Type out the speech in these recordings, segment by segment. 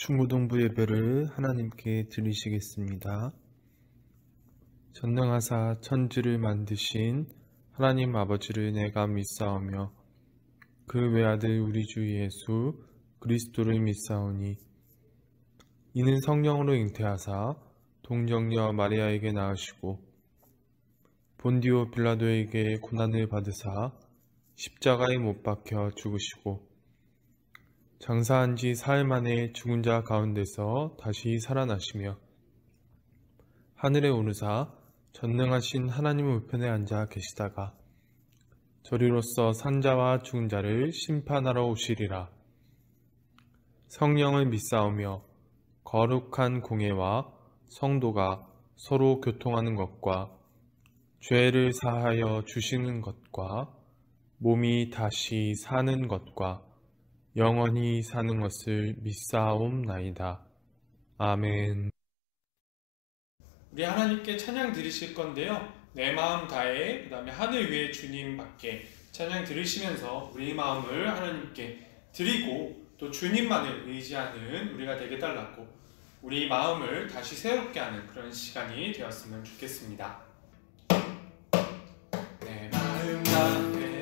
중고등부 예배를 하나님께 드리시겠습니다. 전능하사 천지를 만드신 하나님 아버지를 내가 믿사오며 그 외아들 우리 주 예수 그리스도를 믿사오니 이는 성령으로 잉태하사 동정녀 마리아에게 낳으시고 본디오 빌라도에게 고난을 받으사 십자가에 못 박혀 죽으시고 장사한 지 사흘 만에 죽은 자 가운데서 다시 살아나시며 하늘에 오르사 전능하신 하나님 우편에 앉아 계시다가 저리로서 산자와 죽은 자를 심판하러 오시리라. 성령을 믿사오며 거룩한 공예와 성도가 서로 교통하는 것과 죄를 사하여 주시는 것과 몸이 다시 사는 것과 영원히 사는 것을 믿사옵나이다. 아멘. 우리 하나님께 찬양 드리실 건데요. 내 마음 다해 그 다음에 하늘 위에 주님밖에 찬양 들으시면서 우리 마음을 하나님께 드리고 또 주님만을 의지하는 우리가 되게 달라고 우리 마음을 다시 새롭게 하는 그런 시간이 되었으면 좋겠습니다. 내 마음 다해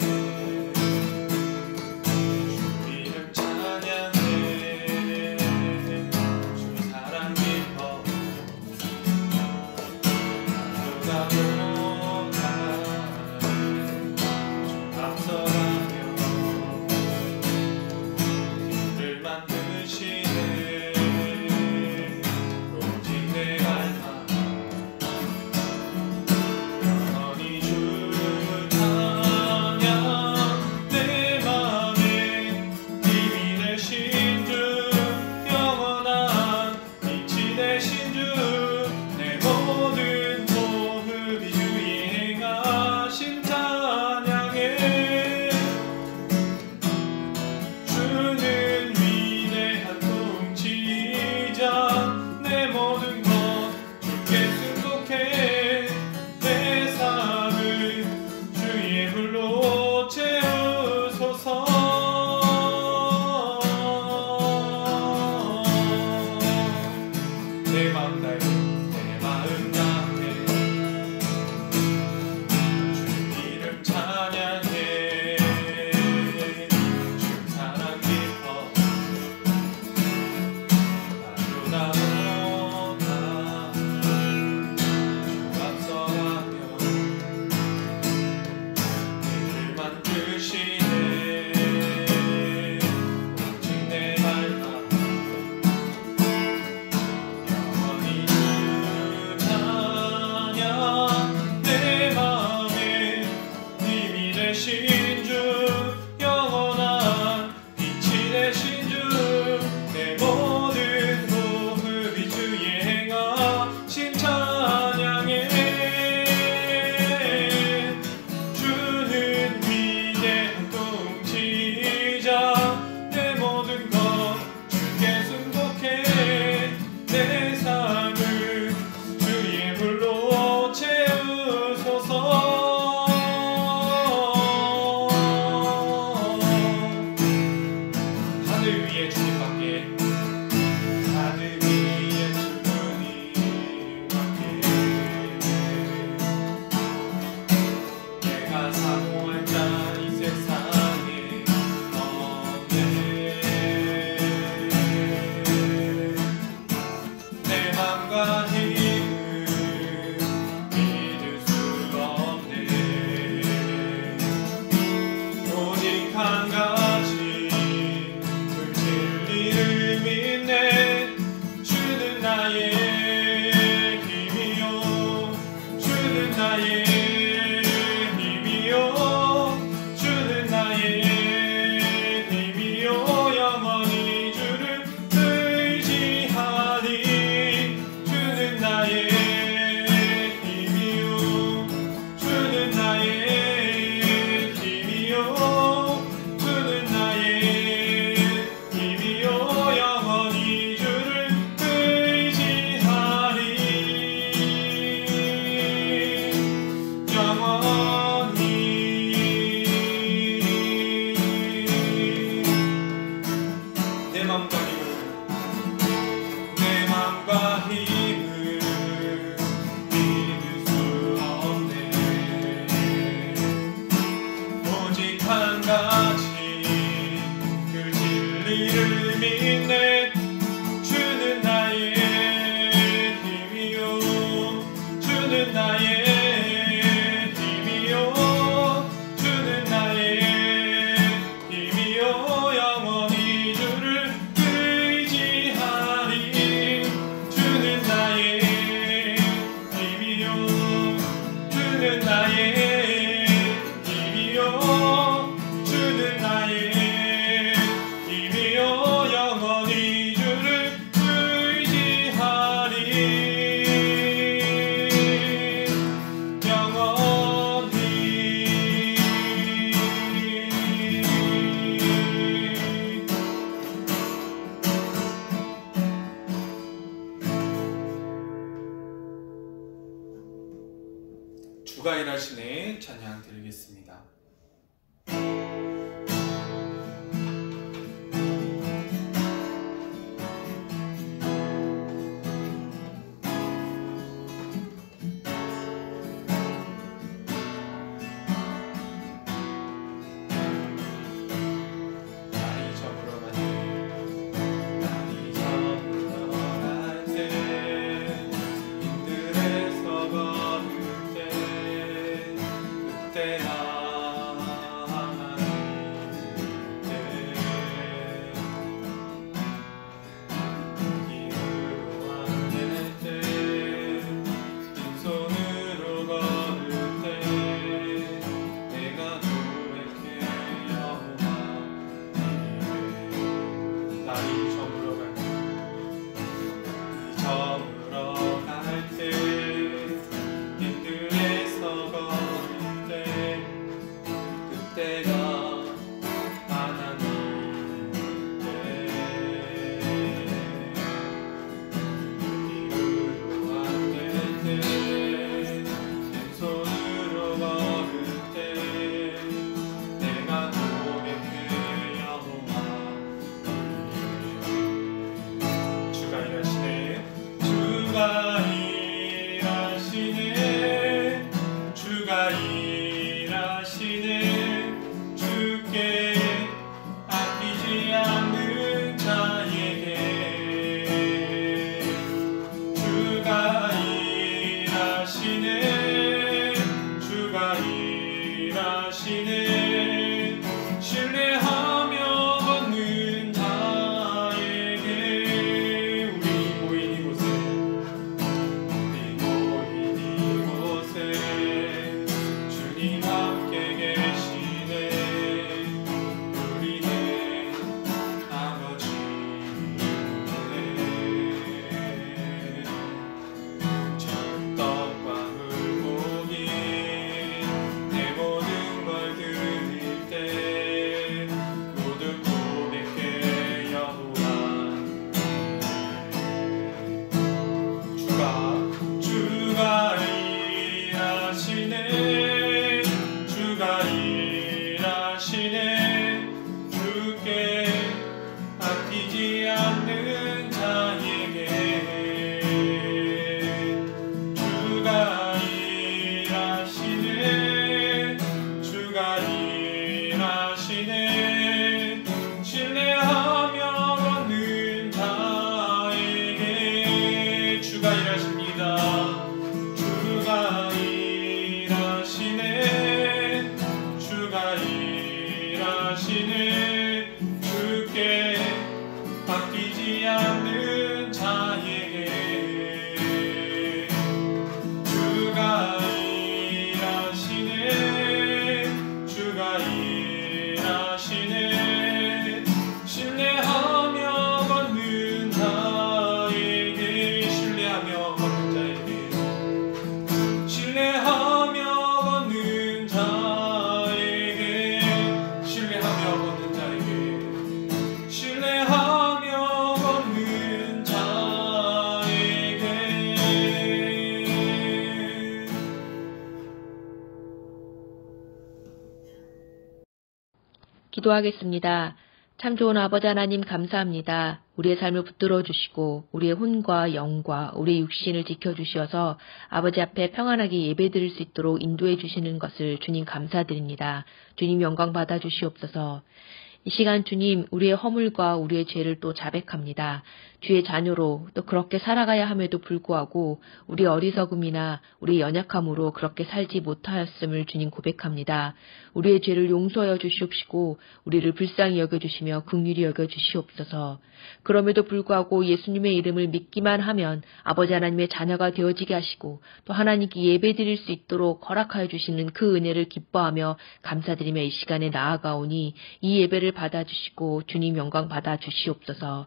주가 일하시네 찬양 드리겠습니다. 기도하겠습니다. 참 좋은 아버지 하나님 감사합니다. 우리의 삶을 붙들어 주시고 우리의 혼과 영과 우리의 육신을 지켜주셔서 아버지 앞에 평안하게 예배드릴 수 있도록 인도해 주시는 것을 주님 감사드립니다. 주님 영광 받아 주시옵소서. 이 시간 주님 우리의 허물과 우리의 죄를 또 자백합니다. 주의 자녀로 또 그렇게 살아가야 함에도 불구하고 우리 어리석음이나 우리 연약함으로 그렇게 살지 못하였음을 주님 고백합니다. 우리의 죄를 용서하여 주시옵시고 우리를 불쌍히 여겨주시며 긍휼히 여겨주시옵소서. 그럼에도 불구하고 예수님의 이름을 믿기만 하면 아버지 하나님의 자녀가 되어지게 하시고 또 하나님께 예배드릴 수 있도록 허락하여 주시는 그 은혜를 기뻐하며 감사드리며 이 시간에 나아가오니 이 예배를 받아주시고 주님 영광 받아주시옵소서.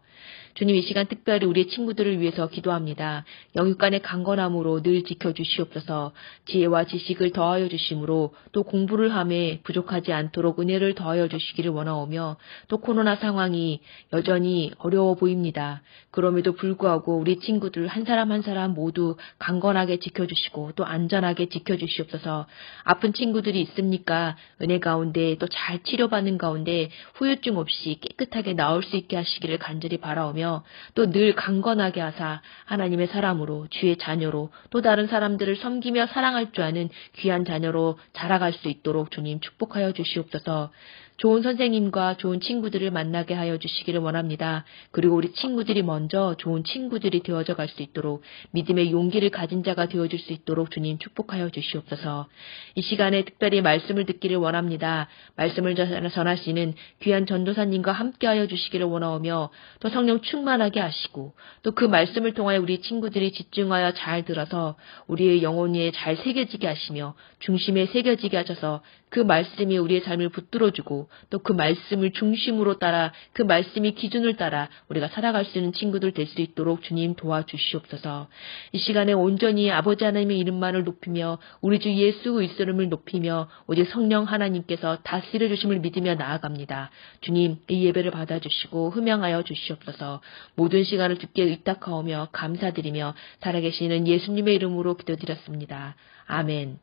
주님 이 시간 특별히 우리 친구들을 위해서 기도합니다. 영육간의 강건함으로 늘 지켜주시옵소서. 지혜와 지식을 더하여 주심으로 또 공부를 하며 아직 부족하지 않도록 은혜를 더하여 주시기를 원하오며 또 코로나 상황이 여전히 어려워 보입니다. 그럼에도 불구하고 우리 친구들 한 사람 한 사람 모두 강건하게 지켜주시고 또 안전하게 지켜주시옵소서. 아픈 친구들이 있습니까? 은혜 가운데 또 잘 치료받는 가운데 후유증 없이 깨끗하게 나올 수 있게 하시기를 간절히 바라오며 또 늘 강건하게 하사 하나님의 사람으로 주의 자녀로 또 다른 사람들을 섬기며 사랑할 줄 아는 귀한 자녀로 자라갈 수 있도록 주님 축복하여 주시옵소서. 좋은 선생님과 좋은 친구들을 만나게 하여 주시기를 원합니다. 그리고 우리 친구들이 먼저 좋은 친구들이 되어져 갈 수 있도록 믿음의 용기를 가진 자가 되어줄 수 있도록 주님 축복하여 주시옵소서. 이 시간에 특별히 말씀을 듣기를 원합니다. 말씀을 전하시는 귀한 전도사님과 함께하여 주시기를 원하오며 또 성령 충만하게 하시고 또 그 말씀을 통하여 우리 친구들이 집중하여 잘 들어서 우리의 영혼 위에 잘 새겨지게 하시며 중심에 새겨지게 하셔서 그 말씀이 우리의 삶을 붙들어주고 또 그 말씀을 중심으로 따라 그 말씀이 기준을 따라 우리가 살아갈 수 있는 친구들 될 수 있도록 주님 도와주시옵소서. 이 시간에 온전히 아버지 하나님의 이름만을 높이며 우리 주 예수 그리스도의 이름을 높이며 오직 성령 하나님께서 다스려 주심을 믿으며 나아갑니다. 주님 이 예배를 받아주시고 흠양하여 주시옵소서. 모든 시간을 주께 의탁하오며 감사드리며 살아계시는 예수님의 이름으로 기도드렸습니다. 아멘.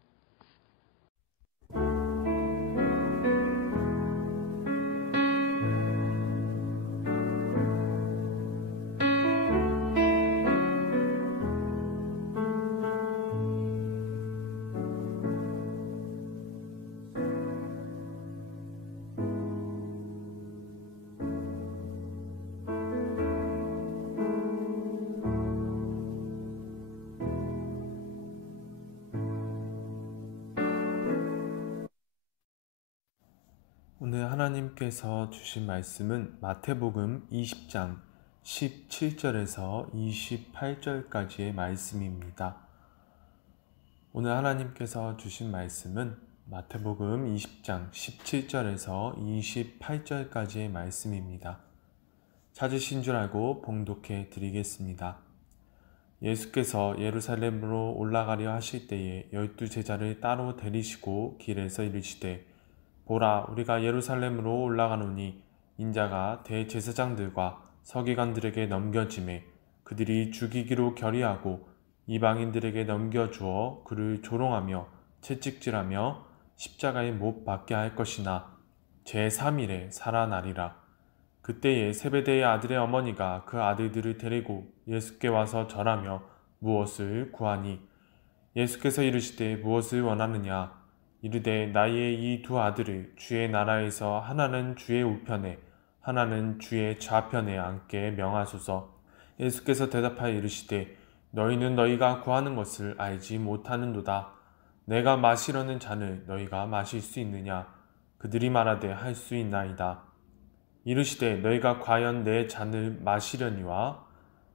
오늘 하나님께서 주신 말씀은 마태복음 20장 17절에서 28절까지의 말씀입니다. 오늘 하나님께서 주신 말씀은 마태복음 20장 17절에서 28절까지의 말씀입니다. 찾으신 줄 알고 봉독해 드리겠습니다. 예수께서 예루살렘으로 올라가려 하실 때에 12 제자를 따로 데리시고 길에서 이르시되 보라, 우리가 예루살렘으로 올라가노니 인자가 대제사장들과 서기관들에게 넘겨지매 그들이 죽이기로 결의하고 이방인들에게 넘겨주어 그를 조롱하며 채찍질하며 십자가에 못 박게 할 것이나 제3일에 살아나리라. 그때에 세베대의 아들의 어머니가 그 아들들을 데리고 예수께 와서 절하며 무엇을 구하니 예수께서 이르시되 무엇을 원하느냐. 이르되 나의 이 두 아들을 주의 나라에서 하나는 주의 우편에 하나는 주의 좌편에 앉게 명하소서. 예수께서 대답하여 이르시되 너희는 너희가 구하는 것을 알지 못하는도다. 내가 마시려는 잔을 너희가 마실 수 있느냐. 그들이 말하되 할 수 있나이다. 이르시되 너희가 과연 내 잔을 마시려니와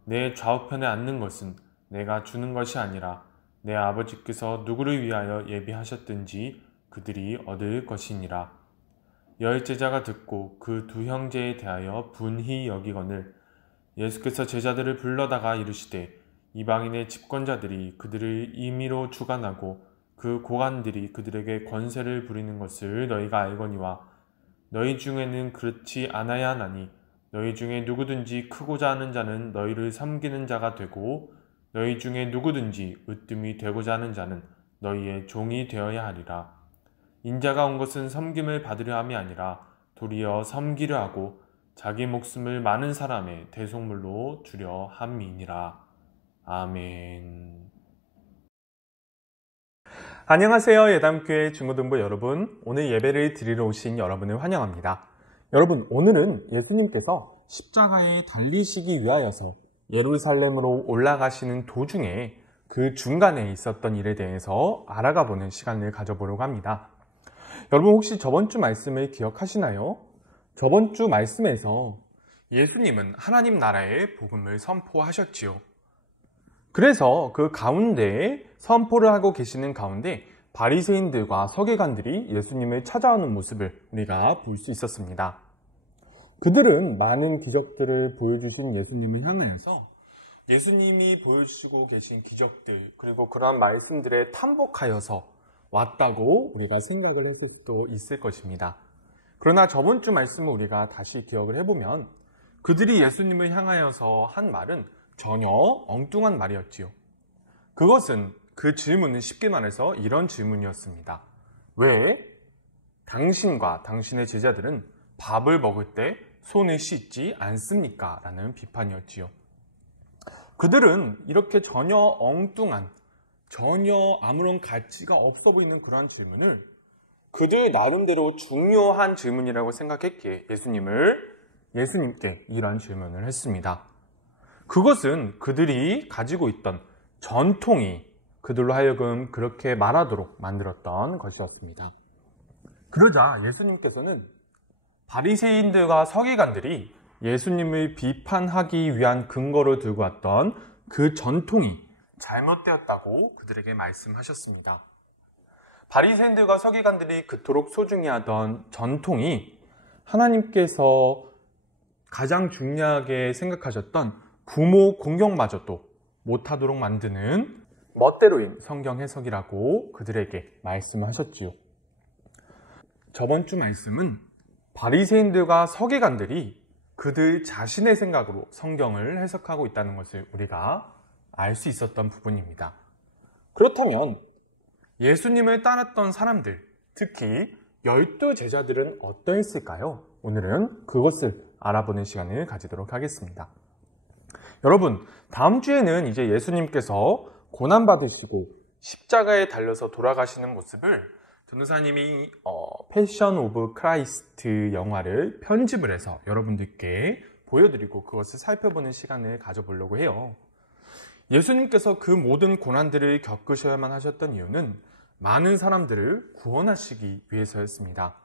내 좌우편에 앉는 것은 내가 주는 것이 아니라 내 아버지께서 누구를 위하여 예비하셨든지 그들이 얻을 것이니라. 10 제자가 듣고 그 두 형제에 대하여 분히 여기거늘 예수께서 제자들을 불러다가 이르시되 이방인의 집권자들이 그들을 임의로 주관하고 그 고관들이 그들에게 권세를 부리는 것을 너희가 알거니와 너희 중에는 그렇지 않아야 하나니 너희 중에 누구든지 크고자 하는 자는 너희를 섬기는 자가 되고 너희 중에 누구든지 으뜸이 되고자 하는 자는 너희의 종이 되어야 하리라. 인자가 온 것은 섬김을 받으려 함이 아니라 도리어 섬기려 하고 자기 목숨을 많은 사람의 대속물로 주려 함이니라. 아멘. 안녕하세요. 예담교회 중고등부 여러분. 오늘 예배를 드리러 오신 여러분을 환영합니다. 여러분, 오늘은 예수님께서 십자가에 달리시기 위하여서 예루살렘으로 올라가시는 도중에 그 중간에 있었던 일에 대해서 알아가 보는 시간을 가져보려고 합니다. 여러분, 혹시 저번 주 말씀을 기억하시나요? 저번 주 말씀에서 예수님은 하나님 나라의 복음을 선포하셨지요. 그래서 그 가운데 선포를 하고 계시는 가운데 바리새인들과 서기관들이 예수님을 찾아오는 모습을 우리가 볼 수 있었습니다. 그들은 많은 기적들을 보여주신 예수님을 향하여서 예수님이 보여주시고 계신 기적들 그리고 그러한 말씀들에 탐복하여서 왔다고 우리가 생각을 했을 수도 있을 것입니다. 그러나 저번 주 말씀을 우리가 다시 기억을 해보면 그들이 예수님을 향하여서 한 말은 전혀 엉뚱한 말이었지요. 그것은 그 질문은 쉽게 말해서 이런 질문이었습니다. 왜 당신과 당신의 제자들은 밥을 먹을 때 손을 씻지 않습니까? 라는 비판이었지요. 그들은 이렇게 전혀 엉뚱한, 전혀 아무런 가치가 없어 보이는 그러한 질문을 그들 나름대로 중요한 질문이라고 생각했기에 예수님께 이런 질문을 했습니다. 그것은 그들이 가지고 있던 전통이 그들로 하여금 그렇게 말하도록 만들었던 것이었습니다. 그러자 예수님께서는 바리새인들과 서기관들이 예수님을 비판하기 위한 근거로 들고 왔던 그 전통이 잘못되었다고 그들에게 말씀하셨습니다. 바리새인들과 서기관들이 그토록 소중히 하던 전통이 하나님께서 가장 중요하게 생각하셨던 부모 공경마저도 못하도록 만드는 멋대로인 성경 해석이라고 그들에게 말씀하셨지요. 저번 주 말씀은 바리새인들과 서기관들이 그들 자신의 생각으로 성경을 해석하고 있다는 것을 우리가 알 수 있었던 부분입니다. 그렇다면 예수님을 따랐던 사람들, 특히 12 제자들은 어떠했을까요? 오늘은 그것을 알아보는 시간을 가지도록 하겠습니다. 여러분, 다음 주에는 이제 예수님께서 고난받으시고 십자가에 달려서 돌아가시는 모습을 전도사님이 패션 오브 크라이스트 영화를 편집을 해서 여러분들께 보여드리고 그것을 살펴보는 시간을 가져보려고 해요. 예수님께서 그 모든 고난들을 겪으셔야만 하셨던 이유는 많은 사람들을 구원하시기 위해서였습니다.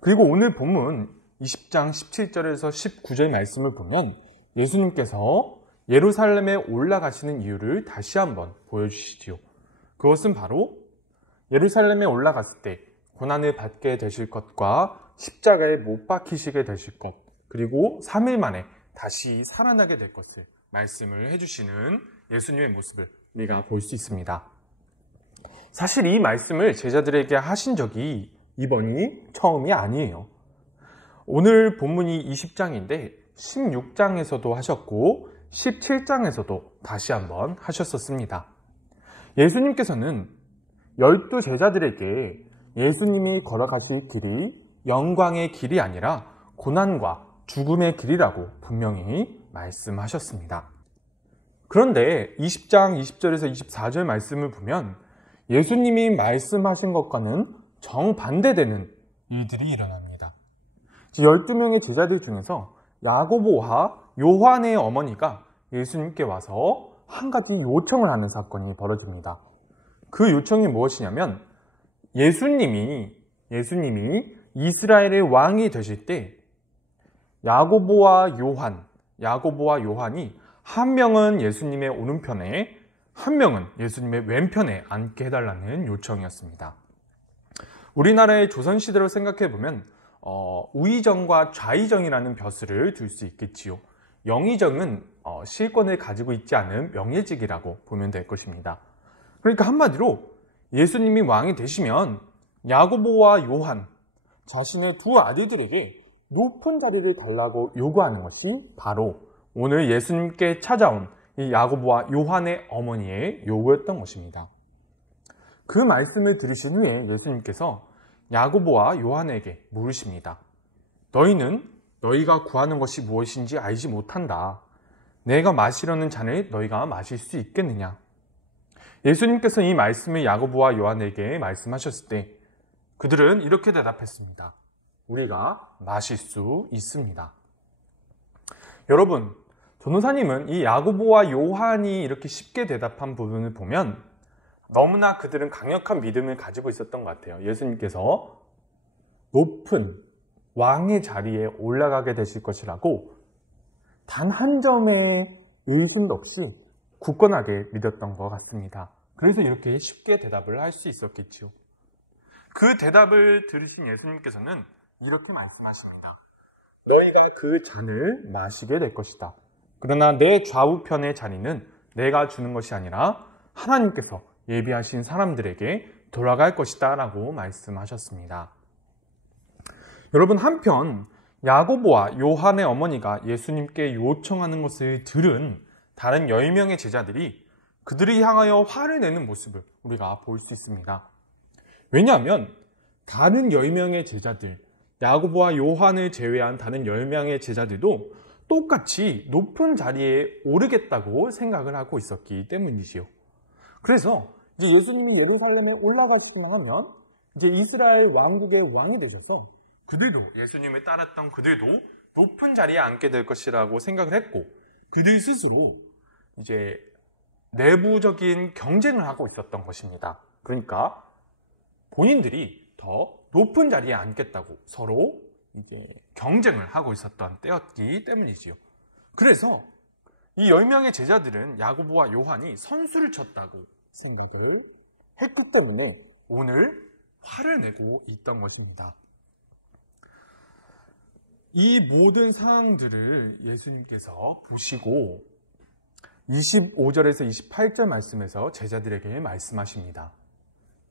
그리고 오늘 본문 20장 17절에서 19절 말씀을 보면 예수님께서 예루살렘에 올라가시는 이유를 다시 한번 보여주시지요. 그것은 바로 예루살렘에 올라갔을 때 고난을 받게 되실 것과 십자가에 못 박히시게 되실 것, 그리고 3일 만에 다시 살아나게 될 것을 말씀을 해주시는 예수님의 모습을 우리가 볼 수 있습니다. 사실 이 말씀을 제자들에게 하신 적이 이번이 처음이 아니에요. 오늘 본문이 20장인데 16장에서도 하셨고 17장에서도 다시 한번 하셨었습니다. 예수님께서는 12 제자들에게 예수님이 걸어가실 길이 영광의 길이 아니라 고난과 죽음의 길이라고 분명히 말씀하셨습니다. 그런데 20장 20절에서 24절 말씀을 보면 예수님이 말씀하신 것과는 정반대되는 일들이 일어납니다. 12명의 제자들 중에서 야고보와 요한의 어머니가 예수님께 와서 한 가지 요청을 하는 사건이 벌어집니다. 그 요청이 무엇이냐면 예수님이 이스라엘의 왕이 되실 때 야고보와 요한이 한 명은 예수님의 오른편에 한 명은 예수님의 왼편에 앉게 해달라는 요청이었습니다. 우리나라의 조선시대로 생각해보면 우의정과 좌의정이라는 벼슬을 둘 수 있겠지요. 영의정은 실권을 가지고 있지 않은 명예직이라고 보면 될 것입니다. 그러니까 한마디로 예수님이 왕이 되시면 야고보와 요한 자신의 두 아들들에게 높은 자리를 달라고 요구하는 것이 바로 오늘 예수님께 찾아온 이 야고보와 요한의 어머니의 요구였던 것입니다. 그 말씀을 들으신 후에 예수님께서 야고보와 요한에게 물으십니다. 너희는 너희가 구하는 것이 무엇인지 알지 못한다. 내가 마시려는 잔을 너희가 마실 수 있겠느냐? 예수님께서 이 말씀을 야고보와 요한에게 말씀하셨을 때 그들은 이렇게 대답했습니다. 우리가 마실 수 있습니다. 여러분, 전도사님은 이 야고보와 요한이 이렇게 쉽게 대답한 부분을 보면 너무나 그들은 강력한 믿음을 가지고 있었던 것 같아요. 예수님께서 높은 왕의 자리에 올라가게 되실 것이라고 단 한 점의 의심도 없이 굳건하게 믿었던 것 같습니다. 그래서 이렇게 쉽게 대답을 할 수 있었겠죠. 그 대답을 들으신 예수님께서는 이렇게 말씀하십니다. 너희가 그 잔을 마시게 될 것이다. 그러나 내 좌우편의 자리는 내가 주는 것이 아니라 하나님께서 예비하신 사람들에게 돌아갈 것이다 라고 말씀하셨습니다. 여러분, 한편 야고보와 요한의 어머니가 예수님께 요청하는 것을 들은 다른 10명의 제자들이 그들을 향하여 화를 내는 모습을 우리가 볼 수 있습니다. 왜냐하면 다른 10명의 제자들, 야고보와 요한을 제외한 다른 10명의 제자들도 똑같이 높은 자리에 오르겠다고 생각을 하고 있었기 때문이지요. 그래서 이제 예수님이 예루살렘에 올라가시면 이제 이스라엘 왕국의 왕이 되셔서 그들도, 예수님을 따랐던 그들도 높은 자리에 앉게 될 것이라고 생각을 했고, 그들 스스로 이제 내부적인 경쟁을 하고 있었던 것입니다. 그러니까 본인들이 더 높은 자리에 앉겠다고 서로 이제 경쟁을 하고 있었던 때였기 때문이지요. 그래서 이 10명의 제자들은 야고보와 요한이 선수를 쳤다고 생각을 했기 때문에 오늘 화를 내고 있던 것입니다. 이 모든 상황들을 예수님께서 보시고 25절에서 28절 말씀에서 제자들에게 말씀하십니다.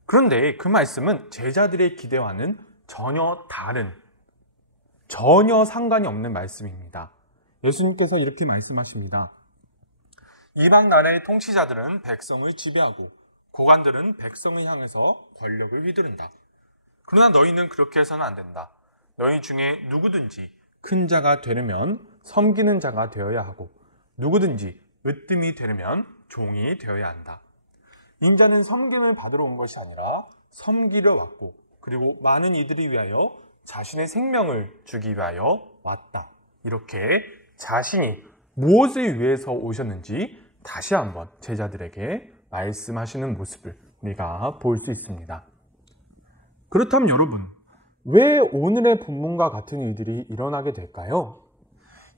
그런데 그 말씀은 제자들의 기대와는 전혀 다른, 전혀 상관이 없는 말씀입니다. 예수님께서 이렇게 말씀하십니다. 이방 나라의 통치자들은 백성을 지배하고 고관들은 백성을 향해서 권력을 휘두른다. 그러나 너희는 그렇게 해서는 안 된다. 너희 중에 누구든지 큰 자가 되려면 섬기는 자가 되어야 하고 누구든지 으뜸이 되려면 종이 되어야 한다. 인자는 섬김을 받으러 온 것이 아니라 섬기려 왔고 그리고 많은 이들을 위하여 자신의 생명을 주기 위하여 왔다. 이렇게 자신이 무엇을 위해서 오셨는지 다시 한번 제자들에게 말씀하시는 모습을 우리가 볼 수 있습니다. 그렇다면 여러분, 왜 오늘의 본문과 같은 일들이 일어나게 될까요?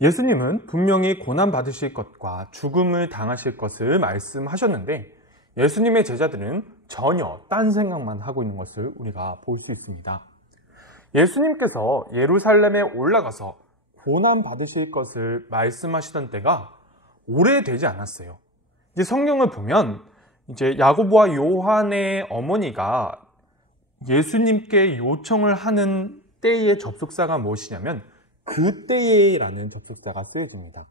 예수님은 분명히 고난받으실 것과 죽음을 당하실 것을 말씀하셨는데 예수님의 제자들은 전혀 딴 생각만 하고 있는 것을 우리가 볼 수 있습니다. 예수님께서 예루살렘에 올라가서 고난받으실 것을 말씀하시던 때가 오래되지 않았어요. 이제 성경을 보면 이제 야고보와 요한의 어머니가 예수님께 요청을 하는 때의 접속사가 무엇이냐면 그때에라는 접속사가 쓰여집니다.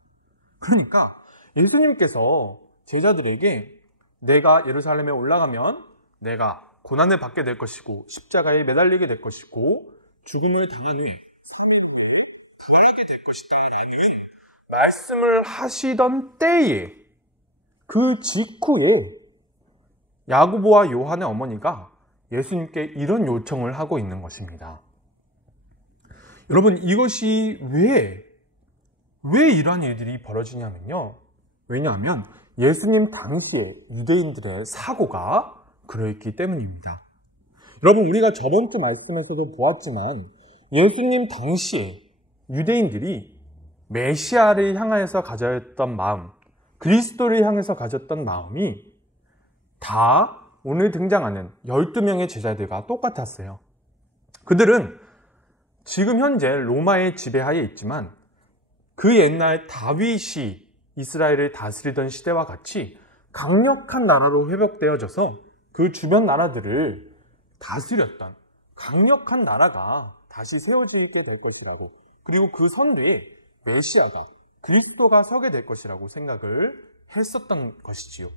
그러니까 예수님께서 제자들에게 내가 예루살렘에 올라가면 내가 고난을 받게 될 것이고 십자가에 매달리게 될 것이고 죽음을 당한 후에 3일 후에 부활하게 될 것이다 라는 말씀을 하시던 때에 그 직후에 야고보와 요한의 어머니가 예수님께 이런 요청을 하고 있는 것입니다. 여러분, 이것이 왜 이러한 일들이 벌어지냐면요. 왜냐하면 예수님 당시에 유대인들의 사고가 그러했기 때문입니다. 여러분, 우리가 저번 주 말씀에서도 보았지만 예수님 당시에 유대인들이 메시아를 향해서 가졌던 마음, 그리스도를 향해서 가졌던 마음이 다 오늘 등장하는 12명의 제자들과 똑같았어요. 그들은 지금 현재 로마의 지배하에 있지만 그 옛날 다윗이 이스라엘을 다스리던 시대와 같이 강력한 나라로 회복되어져서 그 주변 나라들을 다스렸던 강력한 나라가 다시 세워지게 될 것이라고, 그리고 그 선두에 메시아가, 그리스도가 서게 될 것이라고 생각을 했었던 것이지요.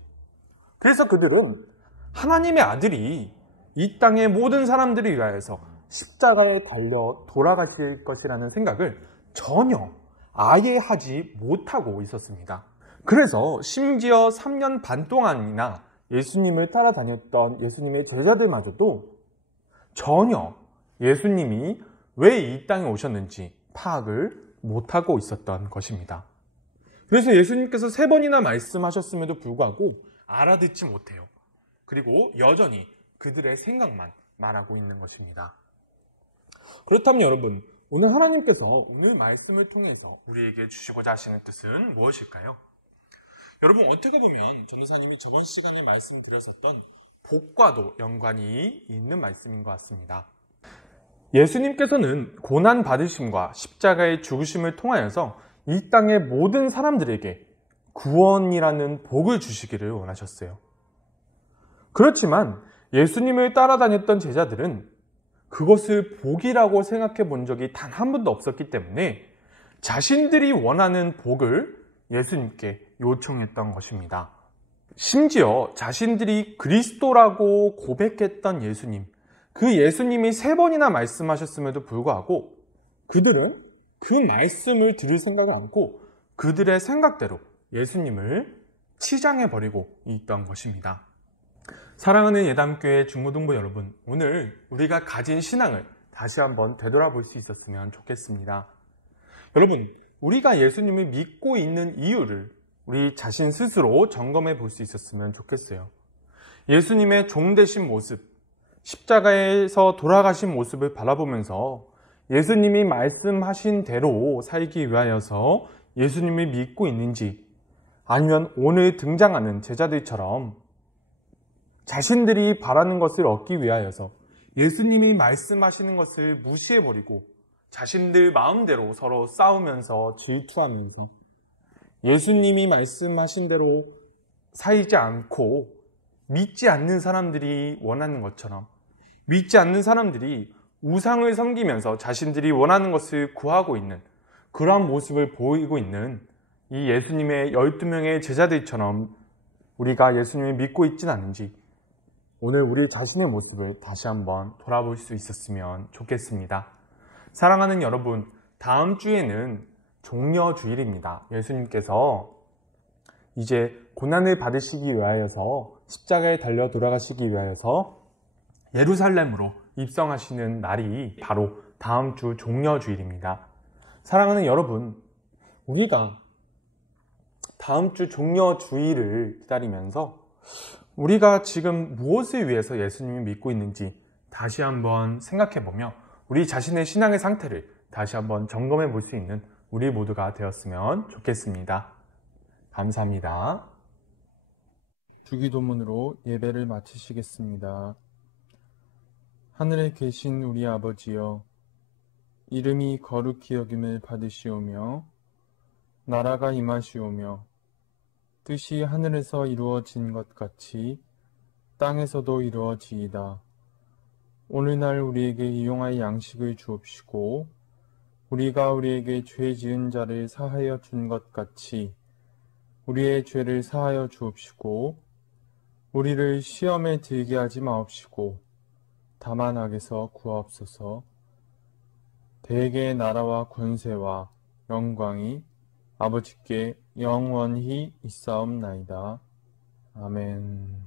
그래서 그들은 하나님의 아들이 이 땅의 모든 사람들을 위하여서 십자가에 달려 돌아가실 것이라는 생각을 전혀 아예 하지 못하고 있었습니다. 그래서 심지어 3년 반 동안이나 예수님을 따라다녔던 예수님의 제자들마저도 전혀 예수님이 왜 이 땅에 오셨는지 파악을 못하고 있었던 것입니다. 그래서 예수님께서 3번이나 말씀하셨음에도 불구하고 알아듣지 못해요. 그리고 여전히 그들의 생각만 말하고 있는 것입니다. 그렇다면 여러분, 오늘 하나님께서 오늘 말씀을 통해서 우리에게 주시고자 하시는 뜻은 무엇일까요? 여러분, 어떻게 보면 전도사님이 저번 시간에 말씀드렸었던 복과도 연관이 있는 말씀인 것 같습니다. 예수님께서는 고난 받으심과 십자가의 죽으심을 통하여서 이 땅의 모든 사람들에게 구원이라는 복을 주시기를 원하셨어요. 그렇지만 예수님을 따라다녔던 제자들은 그것을 복이라고 생각해 본 적이 단 한 번도 없었기 때문에 자신들이 원하는 복을 예수님께 요청했던 것입니다. 심지어 자신들이 그리스도라고 고백했던 예수님, 그 예수님이 3번이나 말씀하셨음에도 불구하고 그들은 그 말씀을 들을 생각을 않고 그들의 생각대로 예수님을 치장해버리고 있던 것입니다. 사랑하는 예담교회 중고등부 여러분, 오늘 우리가 가진 신앙을 다시 한번 되돌아볼 수 있었으면 좋겠습니다. 여러분, 우리가 예수님을 믿고 있는 이유를 우리 자신 스스로 점검해 볼 수 있었으면 좋겠어요. 예수님의 종되신 모습, 십자가에서 돌아가신 모습을 바라보면서 예수님이 말씀하신 대로 살기 위하여서 예수님을 믿고 있는지, 아니면 오늘 등장하는 제자들처럼 자신들이 바라는 것을 얻기 위하여서 예수님이 말씀하시는 것을 무시해버리고 자신들 마음대로 서로 싸우면서 질투하면서 예수님이 말씀하신 대로 살지 않고 믿지 않는 사람들이 원하는 것처럼, 믿지 않는 사람들이 우상을 섬기면서 자신들이 원하는 것을 구하고 있는 그러한 모습을 보이고 있는 이 예수님의 12명의 제자들처럼 우리가 예수님을 믿고 있진 않은지 오늘 우리 자신의 모습을 다시 한번 돌아볼 수 있었으면 좋겠습니다. 사랑하는 여러분, 다음 주에는 종려주일입니다. 예수님께서 이제 고난을 받으시기 위하여서 십자가에 달려 돌아가시기 위하여서 예루살렘으로 입성하시는 날이 바로 다음 주 종려주일입니다. 사랑하는 여러분, 우리가 다음 주 종려주일을 기다리면서 우리가 지금 무엇을 위해서 예수님을 믿고 있는지 다시 한번 생각해보며 우리 자신의 신앙의 상태를 다시 한번 점검해 볼 수 있는 우리 모두가 되었으면 좋겠습니다. 감사합니다. 주기도문으로 예배를 마치시겠습니다. 하늘에 계신 우리 아버지여, 이름이 거룩히 여김을 받으시오며 나라가 임하시오며 뜻이 하늘에서 이루어진 것 같이 땅에서도 이루어지이다. 오늘날 우리에게 일용할 양식을 주옵시고 우리가 우리에게 죄 지은 자를 사하여 준 것 같이 우리의 죄를 사하여 주옵시고 우리를 시험에 들게 하지 마옵시고 다만 악에서 구하옵소서. 대개의 나라와 권세와 영광이 아버지께 영원히 있사옵나이다. 아멘.